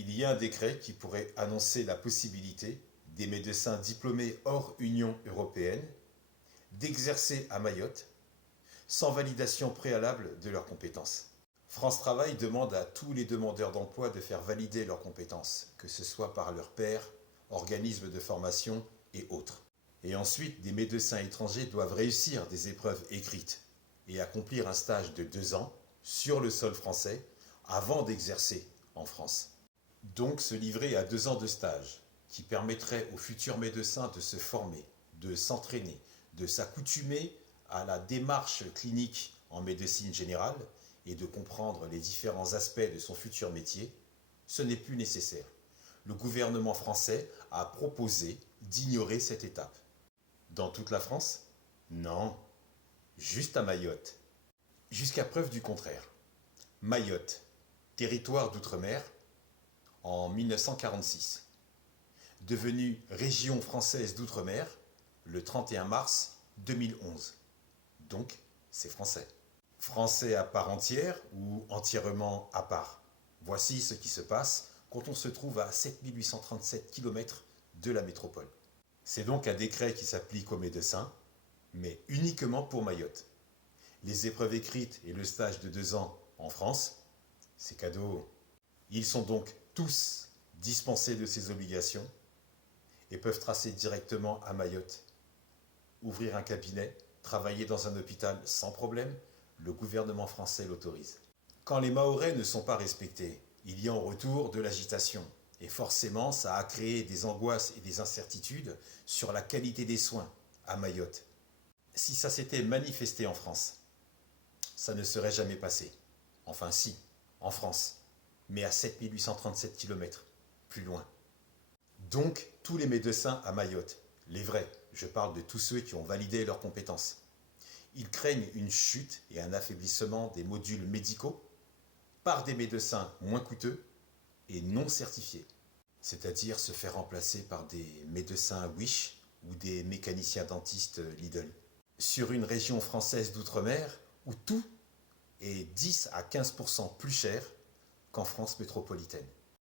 Il y a un décret qui pourrait annoncer la possibilité des médecins diplômés hors Union européenne d'exercer à Mayotte sans validation préalable de leurs compétences. France Travail demande à tous les demandeurs d'emploi de faire valider leurs compétences, que ce soit par leurs pairs, organismes de formation et autres. Et ensuite, des médecins étrangers doivent réussir des épreuves écrites et accomplir un stage de 2 ans sur le sol français avant d'exercer en France. Donc se livrer à 2 ans de stage qui permettrait aux futurs médecins de se former, de s'entraîner, de s'accoutumer à la démarche clinique en médecine générale et de comprendre les différents aspects de son futur métier, ce n'est plus nécessaire. Le gouvernement français a proposé d'ignorer cette étape. Dans toute la France? Non, juste à Mayotte. Jusqu'à preuve du contraire. Mayotte, territoire d'outre-mer, en 1946. Devenue région française d'outre-mer le 31 mars 2011. Donc, c'est français. Français à part entière ou entièrement à part. Voici ce qui se passe quand on se trouve à 7837 km de la métropole. C'est donc un décret qui s'applique aux médecins, mais uniquement pour Mayotte. Les épreuves écrites et le stage de 2 ans en France, c'est cadeau. Ils sont donc tous dispensés de ces obligations et peuvent tracer directement à Mayotte, ouvrir un cabinet, travailler dans un hôpital sans problème. Le gouvernement français l'autorise. Quand les Mahorais ne sont pas respectés, il y a en retour de l'agitation. Et forcément, ça a créé des angoisses et des incertitudes sur la qualité des soins à Mayotte. Si ça s'était manifesté en France, ça ne serait jamais passé. Enfin si, en France, mais à 7837 km, plus loin. Donc, tous les médecins à Mayotte, les vrais, je parle de tous ceux qui ont validé leurs compétences, ils craignent une chute et un affaiblissement des modules médicaux par des médecins moins coûteux et non certifiés, c'est-à-dire se faire remplacer par des médecins Wish ou des mécaniciens dentistes Lidl, sur une région française d'outre-mer où tout est 10 à 15% plus cher qu'en France métropolitaine.